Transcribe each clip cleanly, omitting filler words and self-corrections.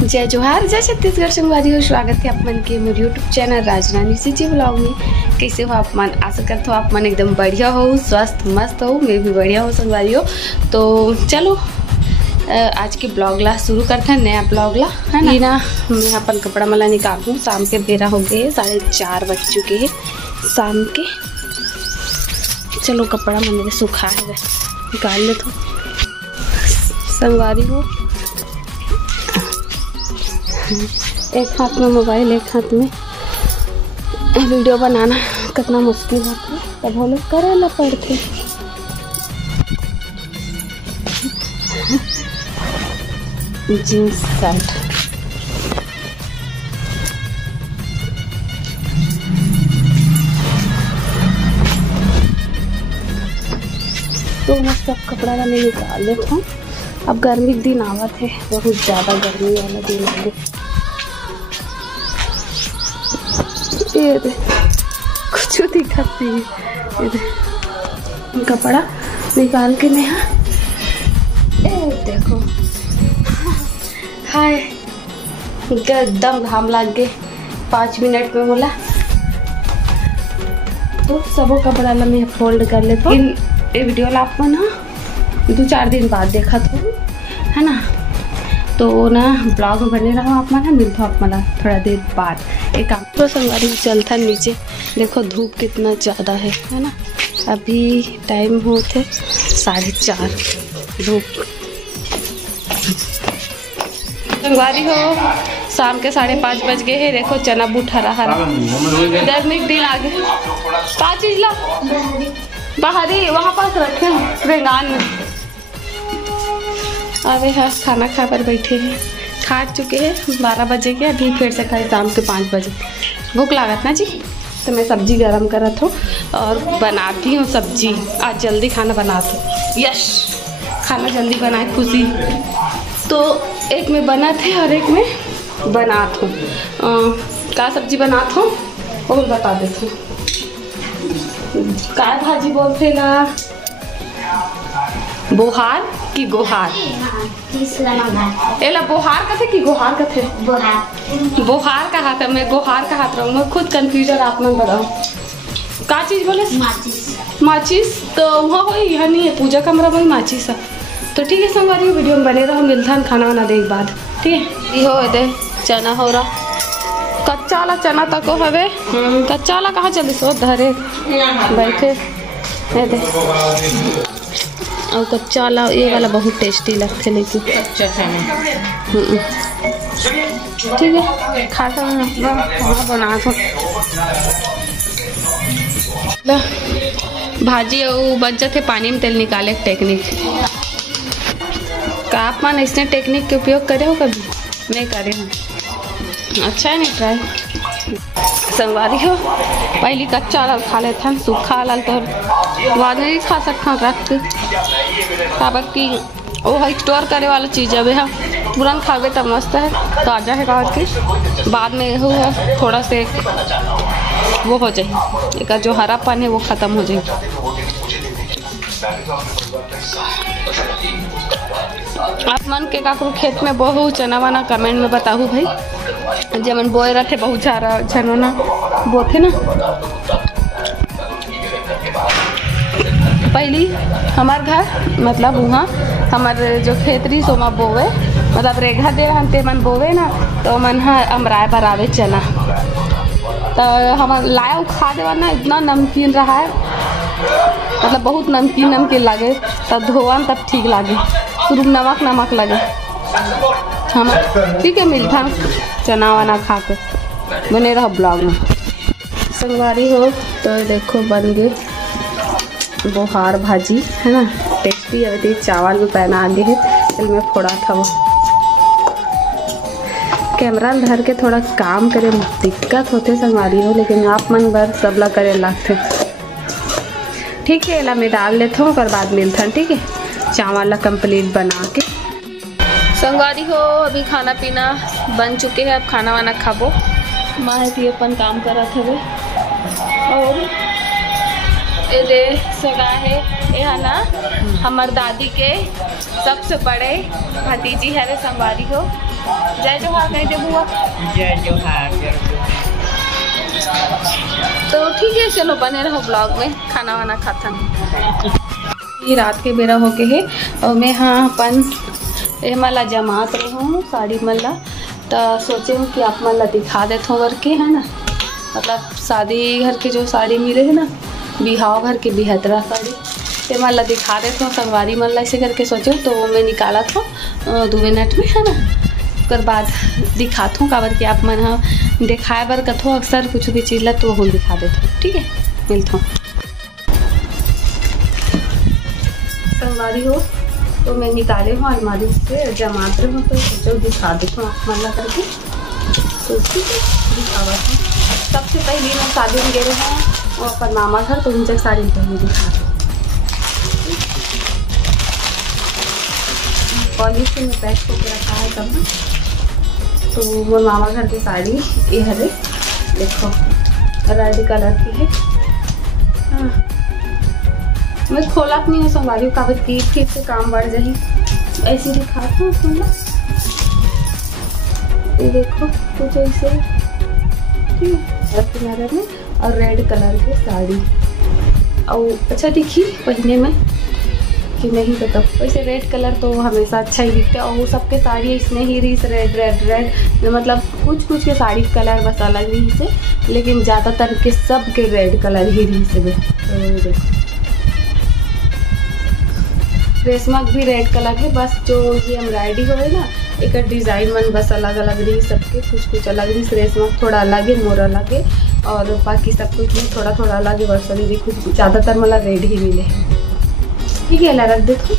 जय जोहार, जय छत्तीसगढ़। संगवारी हो, स्वागत है आप मन के मेरे यूट्यूब चैनल राजरानी सीजी ब्लॉग में। कैसे हो आप मन? आशा करते हो आप मन एकदम बढ़िया हो, स्वस्थ मस्त हो। मैं भी बढ़िया हूँ संगवारी हो। तो चलो आज के ब्लॉग ला शुरू करते हैं, नया ब्लॉग ला है ना। मैं अपन कपड़ा मला निकालूँ, शाम के बेरा हो गए, 4:30 बज चुके हैं शाम के। चलो कपड़ा मैंने सूखा है निकाल ले तो संगवारी हो। एक हाथ में मोबाइल, एक हाथ में वीडियो बनाना कितना मुश्किल होता है, तब वो लोग करे ला पड़ते। जीन्स शर्ट तो मैं सब कपड़ा वाले निकाल लेता हूँ। अब गर्मी के दिन आवत है, बहुत ज़्यादा गर्मी वाला दिन आ गया। ये दे कुछ दिखत नहीं, ये दे कपड़ा निकाल के नहीं। ए देखो, हाय एकदम घाम लग गए 5 मिनट में बोला। तो सबो कपड़ा ला मैं फोल्ड कर लेता हूँ। ये वीडियो ला आप ना 2-4 दिन बाद देखा तो है ना, तो ना ब्लॉग में बने रहो आप ना। मिलता हूँ आप मला थोड़ा देर बाद। एक काम तो संगवारी चलता नीचे, देखो धूप कितना ज़्यादा है ना। अभी टाइम होते 4:30 धूप। संगवारी हो, शाम के 5:30 बज गए हैं। देखो चना बूट हरा हरा गर्मी के दिन आगे। क्या चीज ला बाहरी वहाँ पास रखे हैं रेंगान में। अबे हाँ, खाना खा पर बैठे हैं, खा चुके हैं 12 बजे के। अभी फिर से खाए शाम के 5 बजे। भूख लागत ना जी, तो मैं सब्जी गरम करत हूँ और बनाती हूँ सब्जी। आज जल्दी खाना बनाती हूँ, यश खाना जल्दी बनाए खुशी। तो एक में बनत है और एक में बनात हूँ। क्या सब्जी बनात हूँ वो बता देती हूँ। काय भाजी बोलते ला, बोहार की गोहार? एला बोहार कथे की गोहार कथे? बोहार का हाथ है, मैं गोहार का हाथ रहूँ। मैं खुद कंफ्यूजन आप में बताऊँ का चीज बोले। माचिस तो वहाँ हो, यहाँ नहीं है पूजा कमरा में माचिस है। तो ठीक है संगवारी, वीडियो में बने रहो। मिलता है खाना वाना देख बाद, ठीक है। ये हो दे चना हो रहा कच्चा वाला चना तक हवे। कच्चा वाला कहाँ चली सो धरे बैठे दे। और कच्चा वाला ये वाला बहुत टेस्टी लगते, लेकिन ठीक है खा बना दो। भाजी और बच जाते पानी में तेल निकाले टेक्निक का। आप मन इसने टेक्निक के उपयोग करे हो कभी? मैं करे हूँ, अच्छा है नहीं ट्राई। संगवारी हो, पहली कच्चा लाल खा लेता हूँ, सूखा लाल तो बाद नहीं खा सकता रख के। कि वो है स्टोर करे वाला चीज़ है, हाँ तुरंत खावे तब मस्त है, ताज़ा है काट के। बाद में वो है थोड़ा से वो हो जाए, एक जो हरापन है वो ख़त्म हो जाए। आप मन के काकरू खेत में बहु चना वना कमेंट में बताऊ भाई। जमन बोए रहे बहुत सारा छनोना बोथे ना। पहली हमार घर मतलब वहाँ हमारे जो खेतरी सोमा बोवे, मतलब रेघा दे हम मन बोवे ना, तो मन अमराय बरावे चना। तो हमार लाया खा देवा ना, इतना नमकीन रहा है, मतलब बहुत नमकीन लगे। तब धोवन तब ठीक लगे, सिर्फ नमक लगे। हम ठीक है मिलता चना वना खा के बने रहो ब्लॉग में। संगवारी हो तो देखो बन गए बोहार भाजी है ना, टेस्टी। अभी चावल में पहना आगे है, तेल में फोड़ा था वो। कैमरा धर के थोड़ा काम करे दिक्कत होते संगवारी हो, लेकिन आप मन बर सबला करे लगते। ठीक है ला मैं डाल लेता हूँ और बाद मिलता हूँ, ठीक है। चावल ला कंप्लीट बना के संगवारी हो, अभी खाना पीना बन चुके हैं। अब खाना वाना खाबो। माँ भी अपन काम करा थे और ये दे सगा है यहाँ ना हमार दादी के सबसे बड़े भतीजी है रे संगवारी हो। जय जोहार कह दे बुआ। जय जोहार। तो ठीक है चलो बने रहो ब्लॉग में, खाना वाना खाता ये रात के बेरा हो गए है और मैं हाँ अपन मला जमात रही हूँ साड़ी मला। तो सोचे हूँ कि आप मला दिखा देते हो करके है ना, मतलब शादी घर की जो साड़ी मिले है ना, बिहाव घर की बिहतरा साड़ी ते मला दिखा देते हो संगवारी मला ऐसे करके सोचो। तो मैं निकाला था 2 मिनट में है ना, उसके बाद दिखाता हूँ काबर कि आप मन हाँ दिखाए बर कथो अक्सर कुछ भी चीज़ ला तो वो दिखा देता हूँ। ठीक है मिलता हूँ संगवारी हो। तो मैं निकाले हूँ अलमारी से जमात रहे हूँ तो सोचो दिखा देता हूँ आप मला करके। तो ठीक है दिखावा था। सबसे पहले मैं शादी में गए हैं और अपन मामा घर, तो उनसे साड़ी पहले दिखा दूँ। पॉलिश में पैक करके रखा है तब। तो वो मामा घर की साड़ी ये है देखो रेड कलर की है। हाँ मैं खोला नहीं है संभाली कागज की ठीक से काम बढ़ जाए ऐसी दिखाती हूँ सुन। ये देखो कुछ ऐसे किनारे में और रेड कलर की साड़ी और अच्छा दिखी पहनने में कि नहीं पता। वैसे रेड कलर तो हमेशा अच्छा ही दिखता है और वो सबके साड़ी इसमें ही रीस रेड रेड रेड मतलब कुछ कुछ के साड़ी कलर बस अलग ही से, लेकिन ज़्यादातर के सब के रेड कलर ही रीस है। तो देखो रेशमक भी रेड कलर है, बस जो ये एम्ब्रॉयडरी हो है ना एक डिज़ाइन मन बस अलग अलग रही सबके, कुछ कुछ अलग रही। रेशमक थोड़ा अलग है, मोर अलग है और बाकी सब कुछ में थोड़ा थोड़ा अलग है। बस अभी कुछ ज़्यादातर मतलब रेड ही मिले हैं। ठीक है रख देती।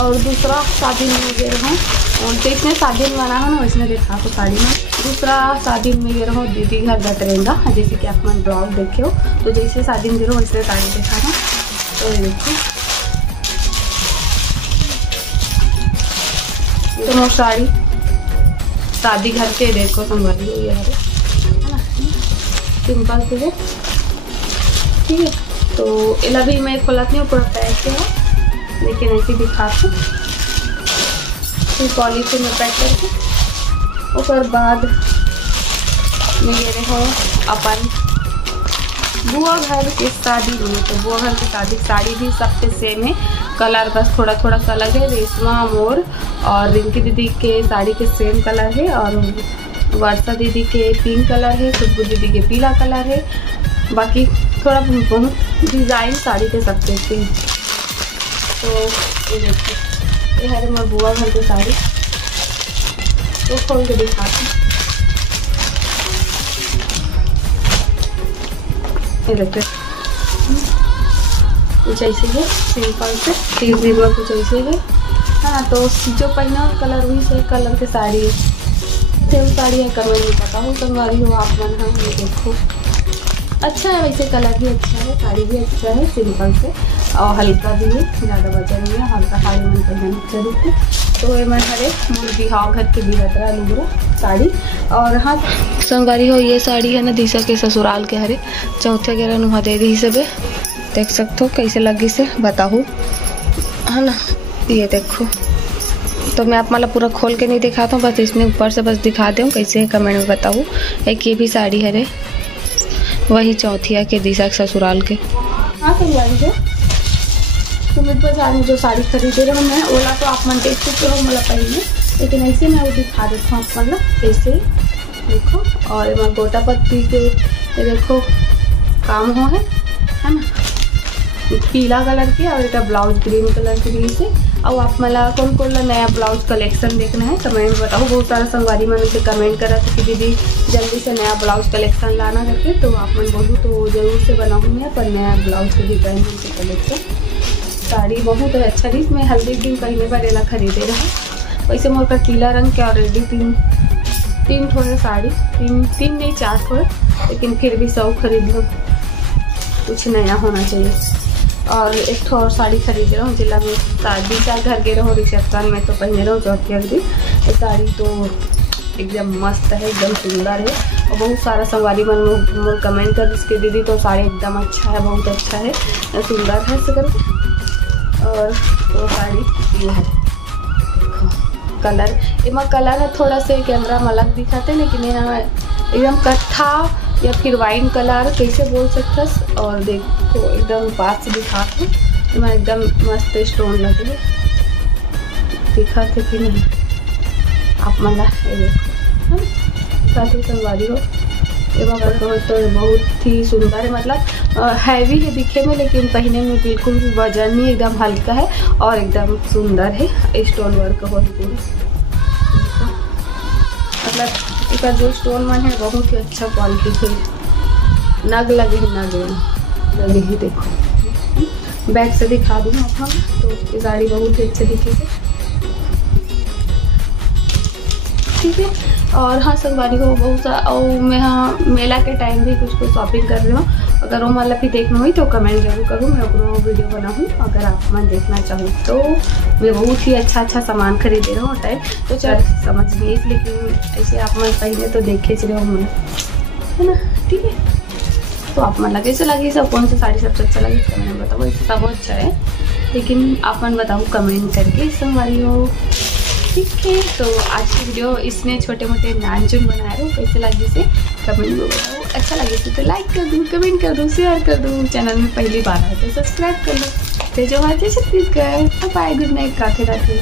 और दूसरा शादी में गे रहा हूँ तो इसमें शादी में बना है ना इसमें देखा तो साड़ी में। दूसरा शादी में गे रहा हूँ दीदी घर गतरेंगा, जैसे कि आप मन ब्लॉग देखे हो तो जैसे शादी में गे रहा हूँ इसमें साड़ी देखा ना। तो ये देखो तो साड़ी शादी घर के देखो संभाली हुई है ना, सिंपल से है। ठीक है तो इला भी मैं खोलती हूँ पूरा पैक से है, लेकिन ऐसे दिखाती हूँ फिर पॉलीथीन में पैक करके। उसके बाद मेरे हो अपन बुआ घर की शादी में, तो बुआ घर की साड़ी भी सबके सेम है, कलर बस थोड़ा थोड़ा सा अलग है। रेशमा मोर और रिंकी दीदी के साड़ी के सेम कलर है और वर्षा दीदी के पिंक कलर है, खुशबू दीदी के पीला कलर है। बाकी थोड़ा बहुत डिज़ाइन साड़ी के सकते थे। तो ये देखिए ये है हमारे बुआ घर की साड़ी, तो खोल के दिखाती हूँ। ये देखिए कुछ ऐसे है सिंपल से 30 दिन में कुछ ऐसे है हाँ। तो जो पहना कलर वही से कलर की साड़ी है, सेम साड़ी है कलर नहीं पता हो संगवारी हो आप मन। हाँ ये देखो अच्छा है, वैसे कलर भी अच्छा है, साड़ी भी अच्छा है, सिंपल से और हल्का भी है, ज़्यादा वजन नहीं है, हल्का साड़ी मन पहनना अच्छा दिखते। तो ये मैं हरे मोर बिहाव घर के बिहतरा लूँगा साड़ी। और हाँ संगवारी हो ये साड़ी है ना दिशा के ससुराल के हरे चौथे गेरा नुहा दे दी सब देख सकते हो कैसे लगी से बताओ है ना। ये देखो तो मैं आप मतलब पूरा खोल के नहीं दिखाता हूँ, बस इसमें ऊपर से बस दिखा दूँ कैसे है कमेंट में बताऊँ। एक ये भी साड़ी है रे वही चौथिया के दिशा के ससुराल के। हाँ संगवारी हो तो मेरे बाजार में जो साड़ी खरीदे रहे मैं ओला तो आप मन देख चुके हो मतलब पहले, लेकिन ऐसे मैं वो दिखा देता हूँ आप मतलब ऐसे देखो। और मैं गोटा पत्ती के देखो काम हो है ना, पीला कलर की और एक ब्लाउज ग्रीन कलर की भी से। और आप मतलब कौन कौन नया ब्लाउज कलेक्शन देखना है कमेंट में बताओ। बहुत सारा संगवारी मन से कमेंट करा था कि दीदी जल्दी से नया ब्लाउज कलेक्शन लाना करके, तो आप मन बोलूँ तो ज़रूर से बनाऊँगी पर नया ब्लाउज के डिज़ाइन के कलेक्शन। साड़ी बहुत अच्छा रही, मैं हल्दी दिन पहले बार एला खरीदे रहा। वैसे मोर का पीला रंग के ऑलरेडी तीन थोड़े साड़ी तीन नहीं 4 थोड़े, लेकिन फिर भी 100 खरीद लो, कुछ नया होना चाहिए। और एक ठो और साड़ी खरीद रहा हूँ जिला में शादी चार घर गए रहो रिसेप्शन में तो पहने रहो चौथी अगली। ये साड़ी तो एकदम मस्त है, एकदम सुंदर है और बहुत सारा संगवारी मन कमेंट कर इसके दीदी तो साड़ी एकदम अच्छा है, बहुत अच्छा है, सुंदर है से करके। और वो साड़ी ये है, देखो कलर इमा कलर है थोड़ा से कैमरा में अलग दिखाते, लेकिन यहाँ एकदम कत्था या फिर वाइन कलर कैसे बोल सकते। और देखो एकदम पास से दिखाते इसमें एकदम मस्त स्टोन लगे दिखाते कि नहीं आप मला ये देखो दिखाते संगवारी हो। तो बहुत ही सुंदर है, मतलब हैवी है दिखे में, लेकिन पहने में बिल्कुल भी वजन नहीं, एकदम हल्का है और एकदम सुंदर है। स्टोन वर्क हो पूरा, मतलब इसका जो स्टोन मन है बहुत ही अच्छा क्वालिटी है। नग लगे हैं, नग लगे ही देखो। बैक से दिखा दूँ आप हम तो ये साड़ी बहुत ही अच्छे दिखेगी, ठीक है। और हाँ संगवारी हो बहुत सा, और मैं हाँ मेला के टाइम भी कुछ शॉपिंग कर रही हूँ। अगर वो मतलब भी देखना हुई तो कमेंट जरूर करूँ, मैं अपना वीडियो बनाऊँ। अगर आप मन देखना चाहूँ तो मैं बहुत ही अच्छा सामान खरीद रहा हूँ टाइम तो चल समझ नहीं, लेकिन ऐसे आप मन पहले तो देखे चले हो मन, है ना, ठीक है। तो आप मन लगे से लगी सब कौन सा साड़ी सबसे अच्छा लगे कमेंट बताओ, ऐसे सब अच्छा है, लेकिन आप मन बताओ कमेंट करके संगवारी हो, ठीक है। तो आज की वीडियो इसने छोटे मोटे नानचुन बनाए हो, कैसे लगी से कमेंट में बताओ। अच्छा लगे तो लाइक कर दूँ, कमेंट कर दूँ, शेयर कर दूँ। चैनल में पहली बार आए तो सब्सक्राइब कर लो। तो जो बात है Chhattisgarh. Bye, good night, Radhe Radhe.